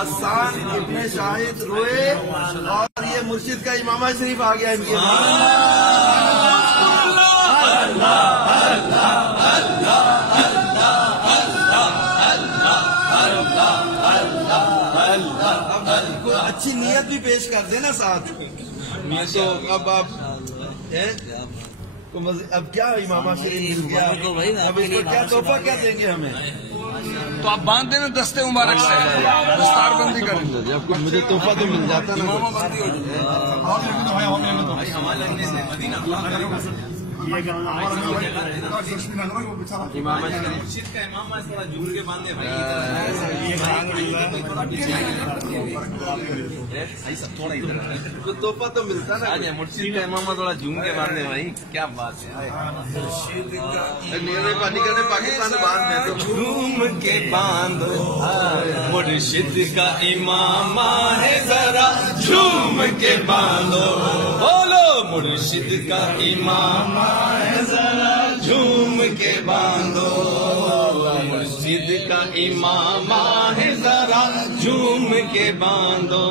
حسان ابن شاہد روئے اور یہ مرشد کا امامہ شریف آ گیا ان کے کو اچھی نیت بھی پیش کر دینا ساتھ تو اب آپ اب کیا امامہ شریف مل گیا اب اس کو کیا تحفہ کیا دیں گے ہمیں تو آپ باندھ دینا دستے مبارک سے دستار بندی کریں اب مجھے تحفہ تو مل جاتا نا تحفہ تو ملتا نا مرشد کا امامہ تھوڑا جھوم کے باندھے بھائی کیا بات ہے پاکستان باندھ میں تو جھوم کے باندھو مرشد کا امامہ ہے ذرا جھوم کے باندھو بولو مرشد کا امامہ ہے ذرا جھوم کے باندھو مرشد کا امامہ ہے ذرا جھوم کے باندھو